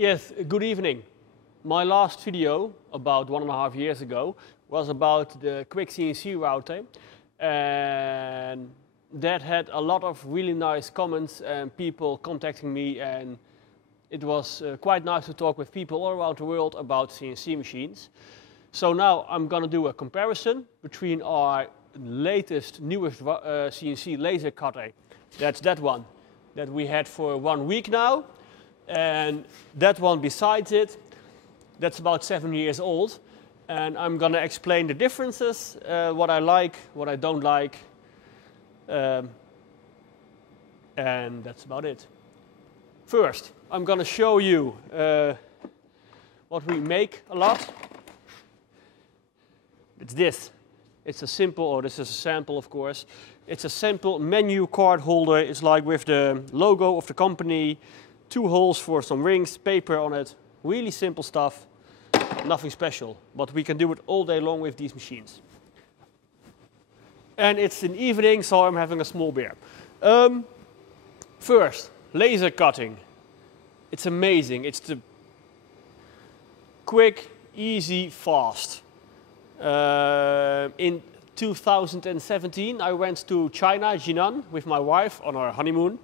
Yes, good evening. My last video, about 1.5 years ago, was about the quick CNC router, and that had a lot of really nice comments and people contacting me, and it was quite nice to talk with people all around the world about CNC machines. So now I'm going to do a comparison between our latest, newest CNC laser cutter. That's that one that we had for 1 week now. And that one besides it, that's about 7 years old. And I'm going to explain the differences, what I like, what I don't like. And that's about it. First, I'm going to show you what we make a lot. It's this. It's a simple, or this is a sample of course. It's a simple menu card holder. It's like with the logo of the company. 2 holes for some rings, paper on it. Really simple stuff, nothing special. But we can do it all day long with these machines. And it's an evening, so I'm having a small beer. First, laser cutting. It's amazing. It's the quick, easy, fast. In 2017, I went to China, Jinan, with my wife on our honeymoon.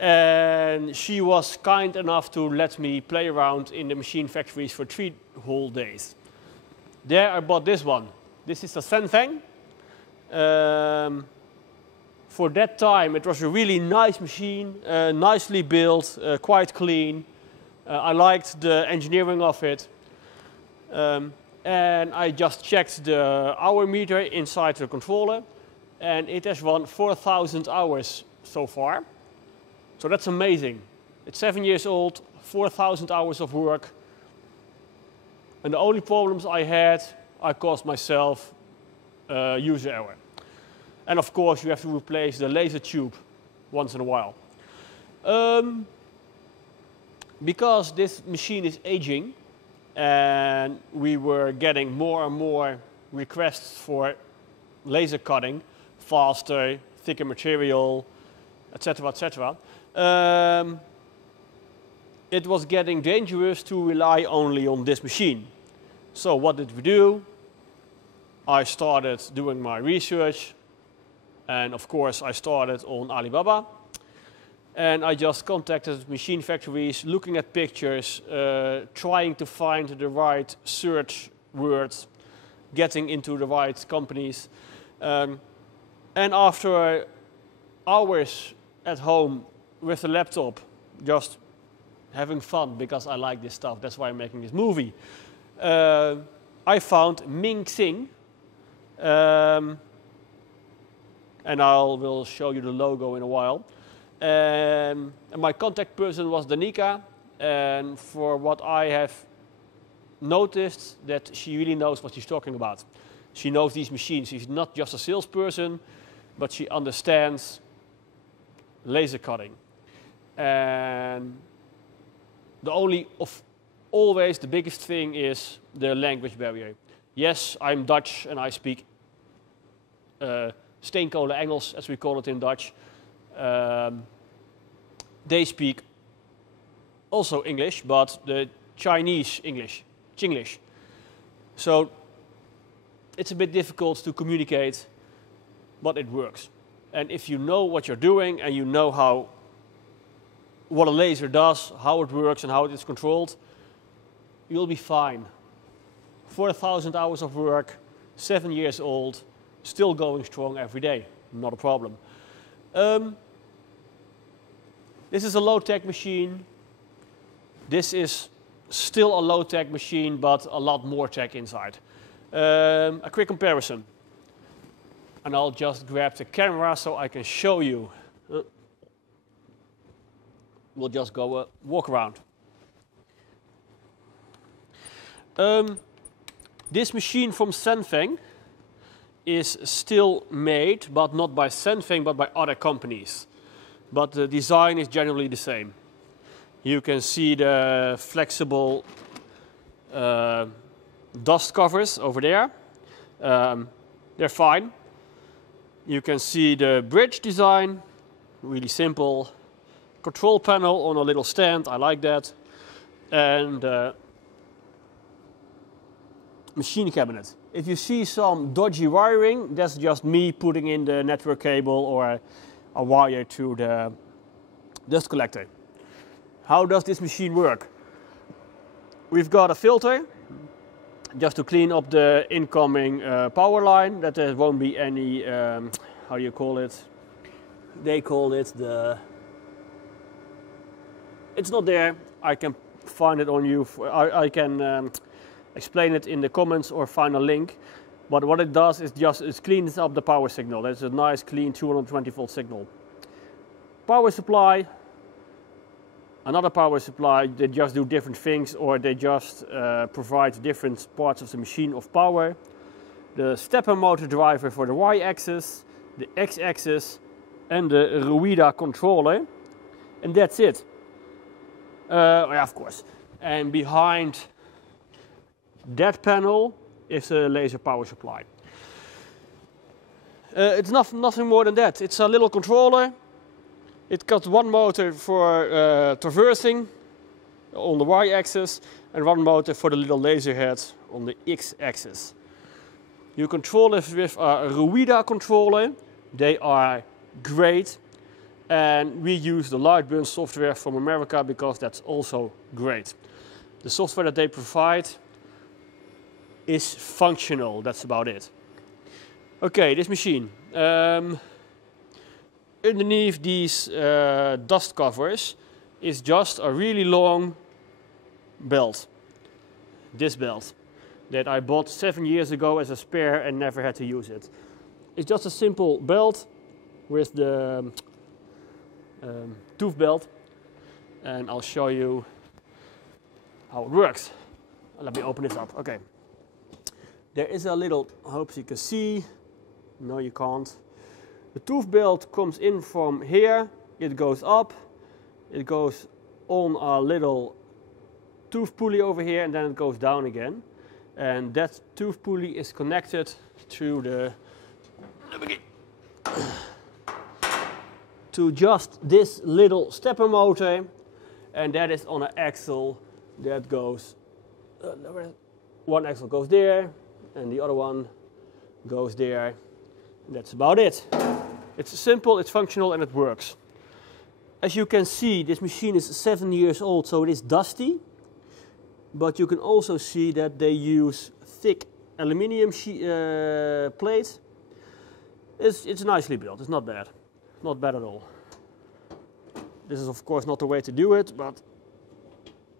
And she was kind enough to let me play around in the machine factories for 3 whole days. There I bought this one. This is a Senfeng. For that time it was a really nice machine, nicely built, quite clean. I liked the engineering of it. And I just checked the hour meter inside the controller, and it has run 4,000 hours so far. So that's amazing. It's 7 years old, 4,000 hours of work. And the only problems I had, I caused myself user error. And of course you have to replace the laser tube once in a while. Because this machine is aging, and we were getting more and more requests for laser cutting, faster, thicker material, etc., etc. It was getting dangerous to rely only on this machine. So what did we do? I started doing my research, and of course I started on Alibaba. And I just contacted machine factories, looking at pictures, trying to find the right search words, getting into the right companies. And after hours at home with the laptop, just having fun because I like this stuff, that's why I'm making this movie, I found Ming Xing. And I will show you the logo in a while. And my contact person was Danica, and for what I have noticed, that she really knows what she's talking about. She knows these machines. She's not just a salesperson, but she understands laser cutting. And always the biggest thing is the language barrier. Yes, I'm Dutch and I speak steenkolen Engels, as we call it in Dutch. They speak also English, but the Chinese English, Chinglish. So it's a bit difficult to communicate, but it works. And if you know what you're doing and you know what a laser does, how it works and how it is controlled, you'll be fine. 4,000 hours of work, 7 years old, still going strong every day, not a problem. This is a low-tech machine. This is still a low-tech machine, but a lot more tech inside. A quick comparison. And I'll just grab the camera so I can show you. We'll just go walk around. This machine from Senfeng is still made, but not by Senfeng, but by other companies. But the design is generally the same. You can see the flexible dust covers over there. They're fine. You can see the bridge design, really simple. Control panel on a little stand, I like that. and machine cabinet. If you see some dodgy wiring, that's just me putting in the network cable or a wire to the dust collector. How does this machine work? We've got a filter just to clean up the incoming power line, that there won't be any, how do you call it? They call it the... It's not there. I can find it on you. I can explain it in the comments or find a link. But what it does is just it cleans up the power signal. That's a nice clean 220 volt signal. Power supply, another power supply, they just do different things, or they just provide different parts of the machine of power. The stepper motor driver for the y-axis, the x-axis, and the Ruida controller, and that's it. Yeah, of course. And behind that panel is a laser power supply. It's nothing more than that. It's a little controller. It got one motor for traversing on the y-axis and one motor for the little laser head on the x-axis. You control it with a Ruida controller. They are great. And we use the Lightburn software from America because that's also great. The software that they provide is functional, that's about it. Okay, this machine. Underneath these dust covers is just a really long belt. This belt that I bought 7 years ago as a spare and never had to use it. It's just a simple belt with the tooth belt, and I'll show you how it works. Let me open this up. Okay. There is a little, I hope you can see. No, you can't. The tooth belt comes in from here. It goes up. It goes on a little tooth pulley over here, and then it goes down again. And that tooth pulley is connected to the to just this little stepper motor, and that is on an axle that goes, one axle goes there and the other one goes there. And that's about it. It's simple, it's functional, and it works. As you can see, this machine is 7 years old, so it is dusty, but you can also see that they use thick aluminium plates. It's nicely built, it's not bad. Not bad at all. This is of course not the way to do it, but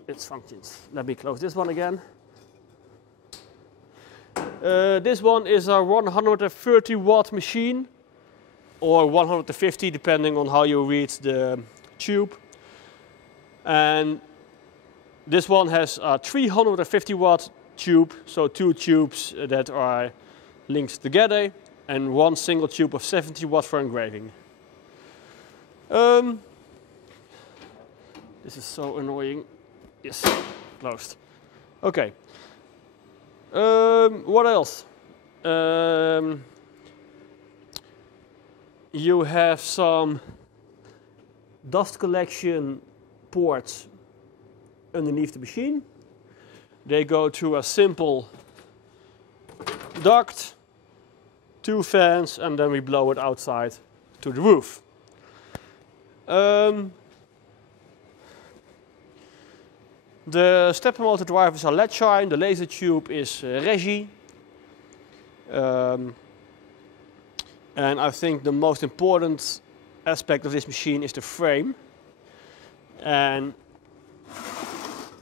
it functions. Let me close this one again. This one is a 130 watt machine, or 150 depending on how you read the tube. And this one has a 350 watt tube, so two tubes that are linked together, and one single tube of 70 watt for engraving. This is so annoying. Yes, closed. Okay. What else? You have some dust collection ports underneath the machine. They go to a simple duct, 2 fans, and then we blow it outside to the roof. The stepper motor drivers are lead shine, the laser tube is Regi. And I think the most important aspect of this machine is the frame. And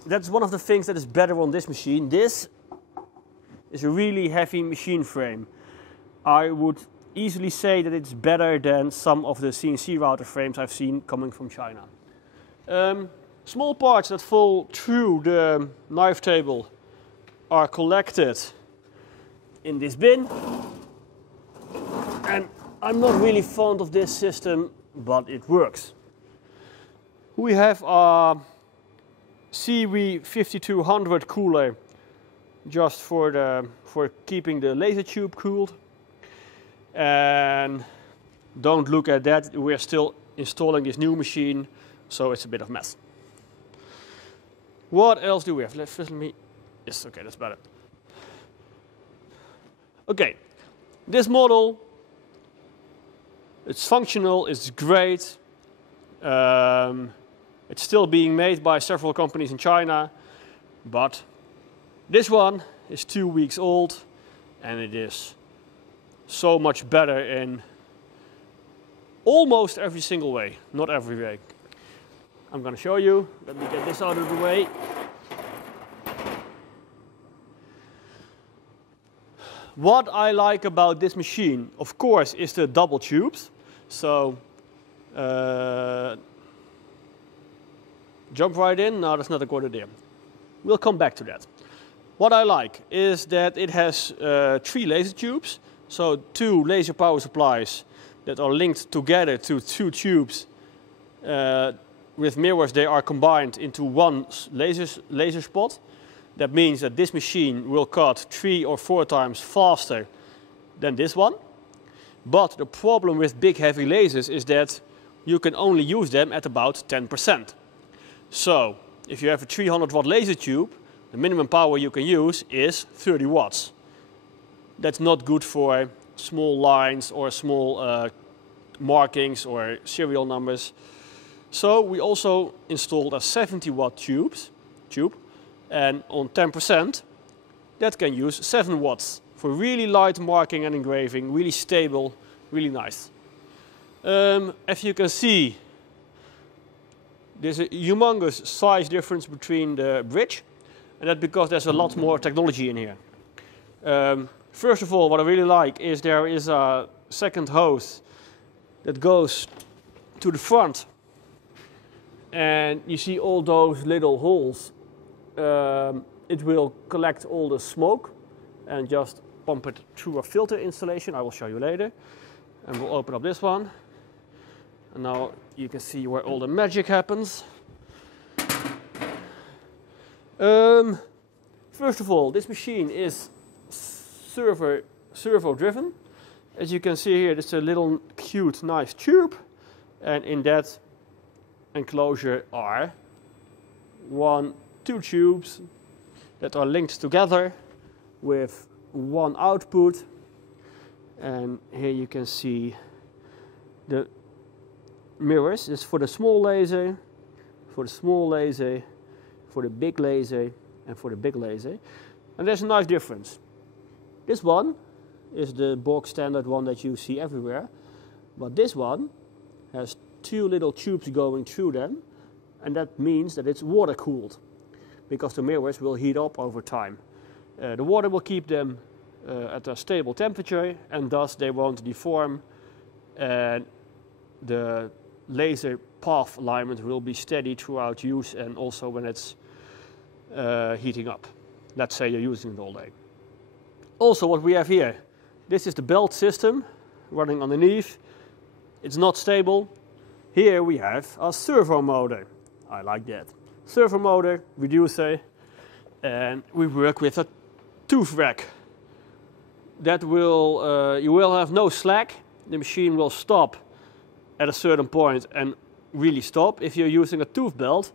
that's one of the things that is better on this machine. This is a really heavy machine frame. I would easily say that it's better than some of the CNC router frames I've seen coming from China. Small parts that fall through the knife table are collected in this bin. And I'm not really fond of this system, but it works. We have a CW5200 cooler just for keeping the laser tube cooled. And don't look at that, we're still installing this new machine, so it's a bit of a mess. What else do we have? Let me. Yes, okay, that's better. Okay, this model, it's functional, it's great. It's still being made by several companies in China, but this one is 2 weeks old and it is so much better in almost every single way, not every way. I'm going to show you. Let me get this out of the way. What I like about this machine, of course, is the double tubes. So, jump right in. No, that's not a good idea. We'll come back to that. What I like is that it has 3 laser tubes. So 2 laser power supplies that are linked together to 2 tubes. With mirrors, they are combined into one laser spot. That means that this machine will cut 3 or 4 times faster than this one. But the problem with big heavy lasers is that you can only use them at about 10%. So if you have a 300 watt laser tube, the minimum power you can use is 30 watts. That's not good for small lines or small markings or serial numbers. So we also installed a 70 watt tube, and on 10% that can use 7 watts for really light marking and engraving, really stable, really nice. As you can see, there's a humongous size difference between the bridge, and that's because there's a lot more technology in here. First of all, what I really like is there is a second hose that goes to the front, and you see all those little holes. It will collect all the smoke and just pump it through a filter installation. I will show you later. And we'll open up this one. And now you can see where all the magic happens. First of all, this machine is servo driven. As you can see here, it's a little cute, nice tube. And in that enclosure are 2 tubes that are linked together with 1 output. And here you can see the mirrors. This is for the small laser, for the small laser, for the big laser, and for the big laser. And there's a nice difference. This one is the bog standard one that you see everywhere, but this one has 2 little tubes going through them, and that means that it's water cooled, because the mirrors will heat up over time. The water will keep them at a stable temperature, and thus they won't deform, and the laser path alignment will be steady throughout use and also when it's heating up. Let's say you're using it all day. Also, what we have here, this is the belt system running underneath. It's not stable. Here we have a servo motor. I like that. Servo motor, reducer, and we work with a tooth rack. That will, you will have no slack. The machine will stop at a certain point and really stop. If you're using a tooth belt,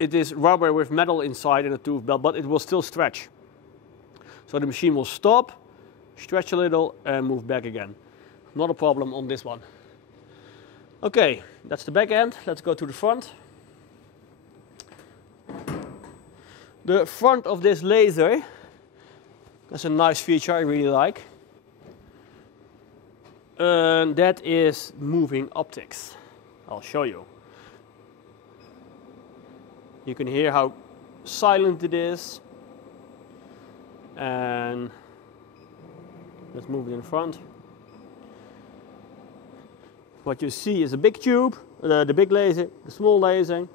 it is rubber with metal inside in a tooth belt, but it will still stretch. So the machine will stop, stretch a little, and move back again. Not a problem on this one. Okay, that's the back end. Let's go to the front. The front of this laser, that's a nice feature I really like. And that is moving optics. I'll show you. You can hear how silent it is. And let's move it in front. What you see is a big tube, the big laser, the small laser.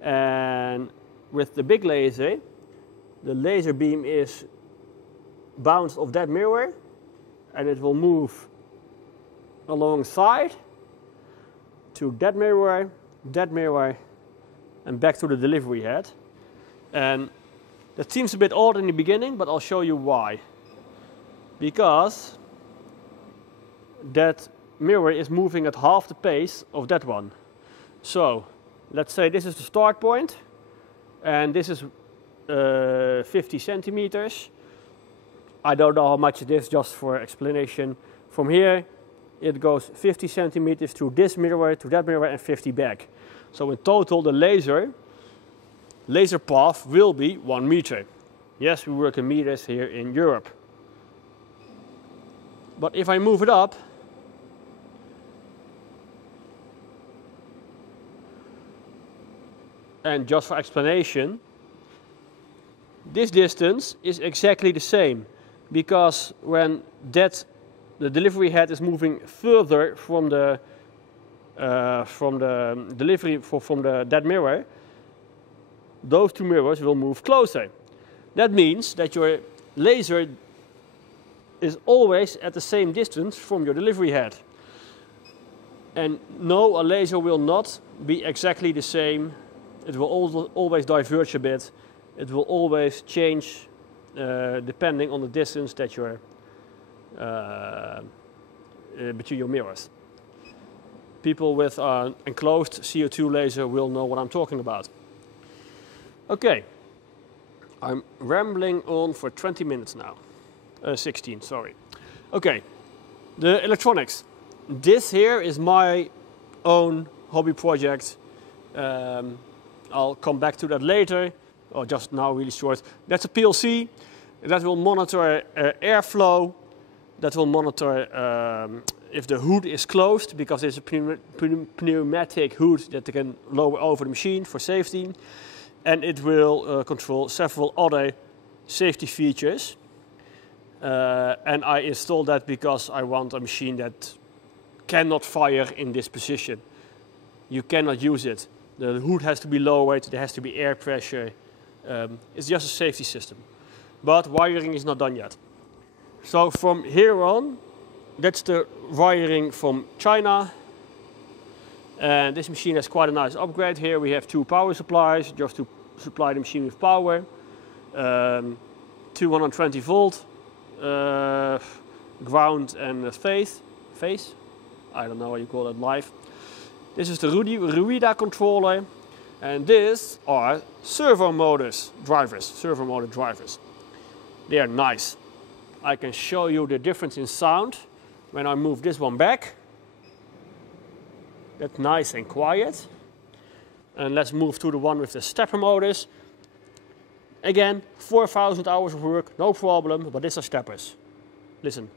And with the big laser, the laser beam is bounced off that mirror, and it will move alongside to that mirror, and back to the delivery head. And that seems a bit odd in the beginning, but I'll show you why. Because that mirror is moving at half the pace of that one. So let's say this is the start point, and this is 50 centimeters. I don't know how much it is, just for explanation. From here, it goes 50 centimeters to this mirror, to that mirror, and 50 back. So in total, the laser path will be 1 meter. Yes, we work in meters here in Europe. But if I move it up, and just for explanation, this distance is exactly the same, because when the delivery head is moving further from the that mirror, those two mirrors will move closer. That means that your laser is always at the same distance from your delivery head. And no, a laser will not be exactly the same. It will always diverge a bit. It will always change depending on the distance that you're between your mirrors. People with an enclosed CO2 laser will know what I'm talking about. Okay, I'm rambling on for 20 minutes now. 16, sorry. Okay, the electronics. This here is my own hobby project. I'll come back to that later, or just now really short. That's a PLC that will monitor airflow, that will monitor if the hood is closed, because it's a pneumatic hood that they can lower over the machine for safety. And it will control several other safety features. And I installed that because I want a machine that cannot fire in this position. You cannot use it. The hood has to be lowered, there has to be air pressure. It's just a safety system. But wiring is not done yet. So from here on, that's the wiring from China. And this machine has quite a nice upgrade. Here we have 2 power supplies just to supply the machine with power. 220 volt ground and phase. I don't know how you call it live. This is the Ruida controller, and these are servo motor drivers. They are nice. I can show you the difference in sound when I move this one back. That's nice and quiet. And let's move to the one with the stepper motors. Again, 4,000 hours of work, no problem, but these are steppers. Listen.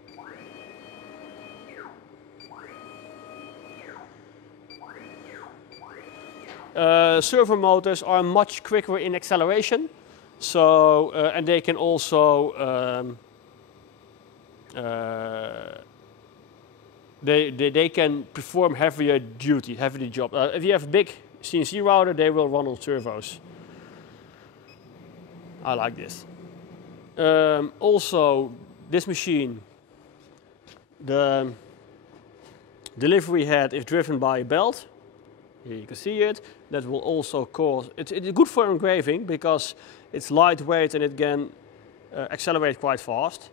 Servo motors are much quicker in acceleration, so and they can also they can perform heavy job. If you have a big CNC router, they will run on servos. I like this. Also, this machine, the delivery head is driven by a belt. Here you can see it. That will also cause, it's good for engraving because it's lightweight and it can accelerate quite fast.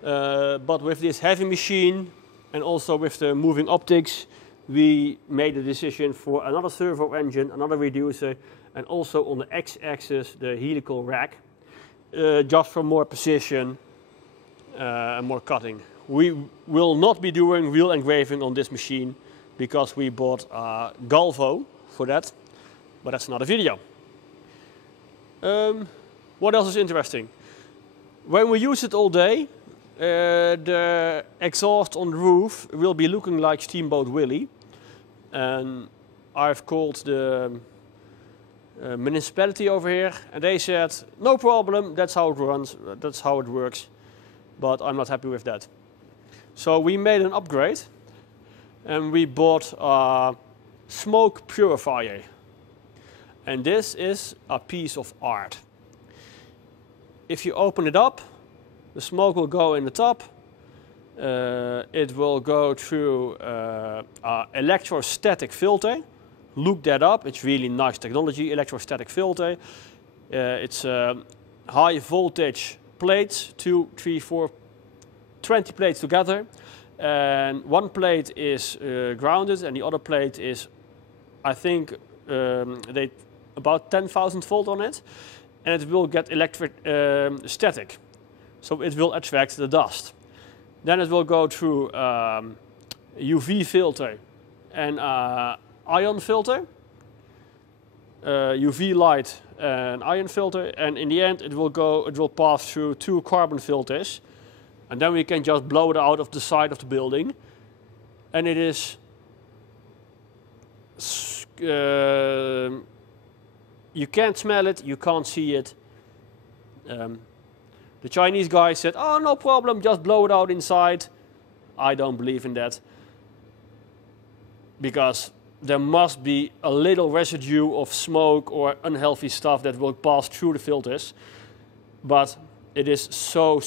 But with this heavy machine and also with the moving optics, we made a decision for another servo engine, another reducer, and also on the x-axis the helical rack, just for more precision and more cutting. We will not be doing real engraving on this machine because we bought a Galvo for that, but that's not a video. What else is interesting? When we use it all day, the exhaust on the roof will be looking like Steamboat Willie. And I've called the municipality over here, and they said, no problem, that's how it runs, that's how it works, but I'm not happy with that. So we made an upgrade, and we bought a smoke purifier. And this is a piece of art. If you open it up, the smoke will go in the top. It will go through an electrostatic filter. Look that up, it's really nice technology, electrostatic filter. It's high voltage plates, 2, 3, 4, 20 plates together. And one plate is grounded and the other plate is, I think, about 10,000 volt on it, and it will get static. So it will attract the dust. Then it will go through UV filter and ion filter, UV light and ion filter, and in the end it will pass through 2 carbon filters, and then we can just blow it out of the side of the building, and it is you can't smell it, you can't see it. The Chinese guy said, "Oh, no problem, just blow it out inside." I don't believe in that, because there must be a little residue of smoke or unhealthy stuff that will pass through the filters. But it is so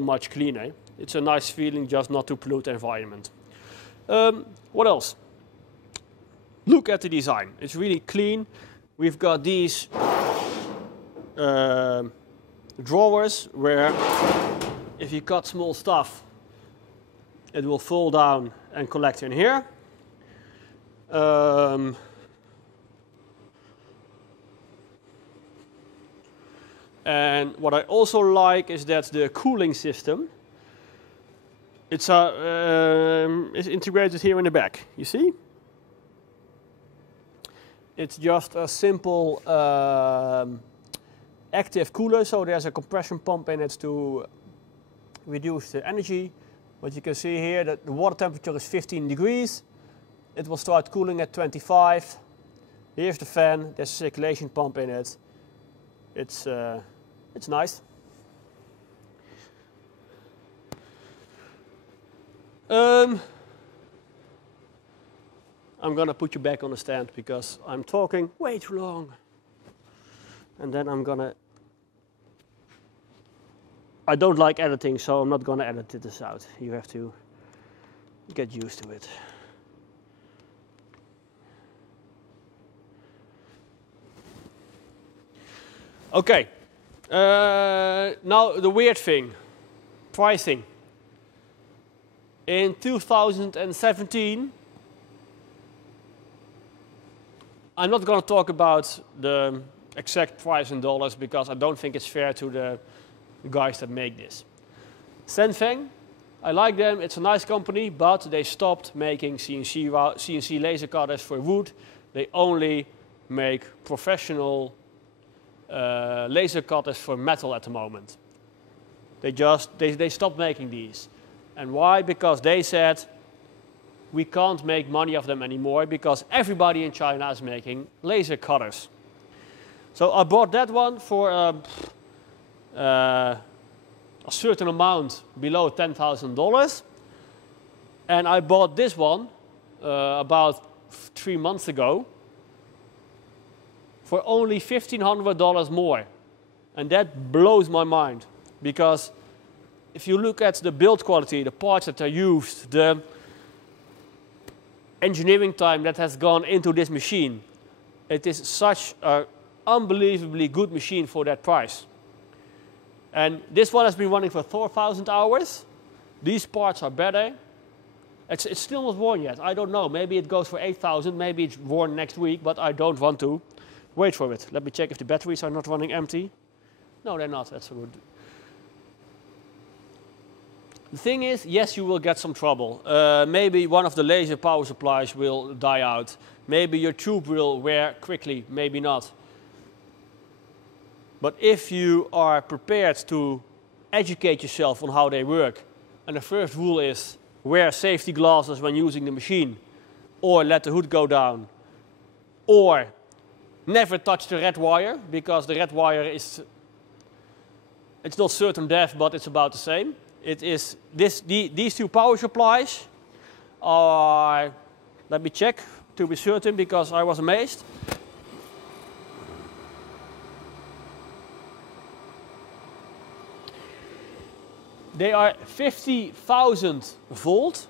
much cleaner. It's a nice feeling just not to pollute the environment. What else? Look at the design. It's really clean. We've got these drawers where if you cut small stuff, it will fall down and collect in here. And what I also like is that the cooling system, it's is integrated here in the back. You see? It's just a simple active cooler, so there's a compression pump in it to reduce the energy. But you can see here that the water temperature is 15 degrees. It will start cooling at 25. Here's the fan. There's a circulation pump in it. It's nice. I'm gonna put you back on the stand because I'm talking way too long. And then I don't like editing, so I'm not gonna edit this out. You have to get used to it. Okay, now the weird thing, pricing. In 2017, I'm not going to talk about the exact price in dollars because I don't think it's fair to the guys that make this. Senfeng, I like them, it's a nice company, but they stopped making CNC laser cutters for wood. They only make professional laser cutters for metal at the moment. They stopped making these. And why? Because they said we can't make money of them anymore because everybody in China is making laser cutters. So I bought that one for a certain amount below $10,000. And I bought this one about 3 months ago for only $1,500 more. And that blows my mind because if you look at the build quality, the parts that are used, the engineering time that has gone into this machine, it is such an unbelievably good machine for that price. And this one has been running for 4,000 hours. These parts are better. It's still not worn yet. I don't know. Maybe it goes for 8,000. Maybe it's worn next week, but I don't want to wait for it. Let me check if the batteries are not running empty. No, they're not. That's good. The thing is, yes, you will get some trouble. Maybe one of the laser power supplies will die out. Maybe your tube will wear quickly, maybe not. But if you are prepared to educate yourself on how they work, and the first rule is wear safety glasses when using the machine, or let the hood go down, or never touch the red wire, because the red wire is, it's not certain death, but it's about the same. It is these two power supplies are, let me check to be certain because I was amazed. They are 50,000 volt,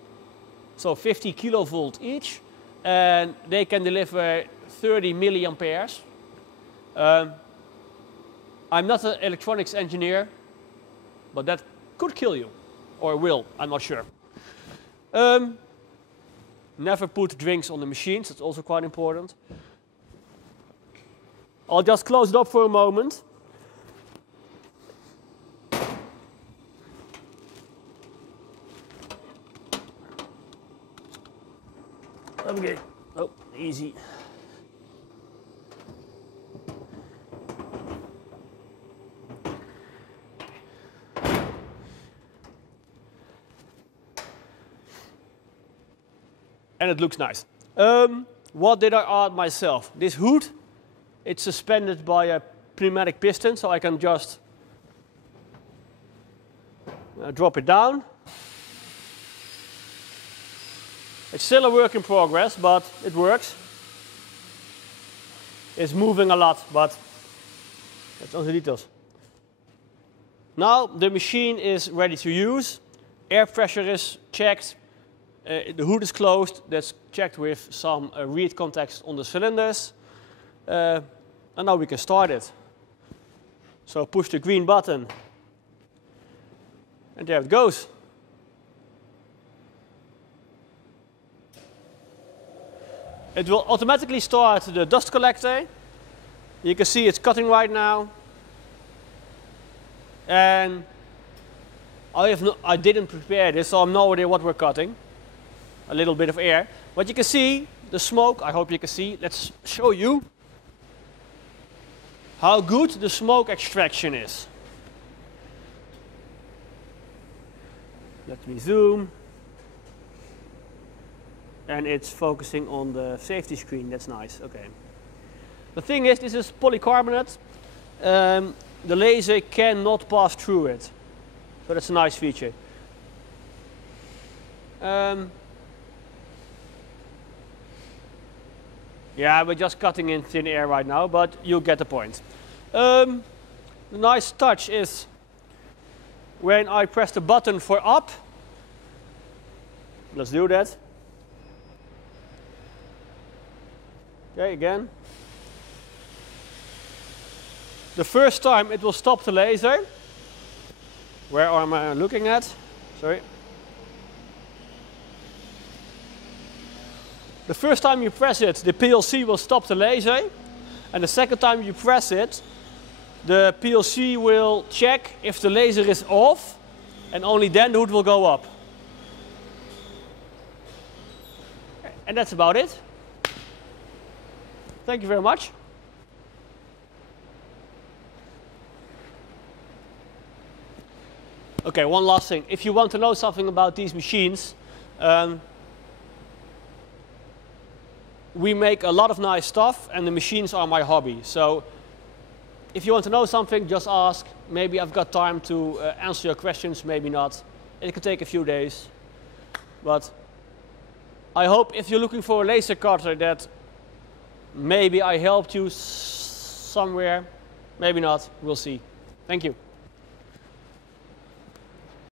so 50 kilovolt each, and they can deliver 30 milliamperes. I'm not an electronics engineer, but that could kill you, or will, I'm not sure. Never put drinks on the machines, that's also quite important. I'll just close it up for a moment. Okay, oh, easy. And it looks nice. What did I add myself? This hood, it's suspended by a pneumatic piston, so I can just drop it down. It's still a work in progress, but it works. It's moving a lot, but that's on the details. Now the machine is ready to use. Air pressure is checked. The hood is closed. That's checked with some reed contacts on the cylinders. And now we can start it. So push the green button. And there it goes. It will automatically start the dust collector. You can see it's cutting right now. And I didn't prepare this, so I have no idea what we're cutting. A little bit of air. But you can see the smoke. I hope you can see. Let's show you how good the smoke extraction is. Let me zoom. And it's focusing on the safety screen. That's nice. Okay. The thing is, this is polycarbonate. The laser cannot pass through it. So that's a nice feature. Yeah, we're just cutting in thin air right now, but you'll get the point. The nice touch is when I press the button for up. Let's do that. Okay, again. The first time it will stop the laser. Where am I looking at? Sorry. The first time you press it, the PLC will stop the laser. And the second time you press it, the PLC will check if the laser is off, and only then the hood will go up. And that's about it. Thank you very much. Okay, one last thing. If you want to know something about these machines, we make a lot of nice stuff, and the machines are my hobby. So if you want to know something, just ask. Maybe I've got time to answer your questions, maybe not. It can take a few days. But I hope if you're looking for a laser cutter that maybe I helped you somewhere, maybe not, we'll see. Thank you.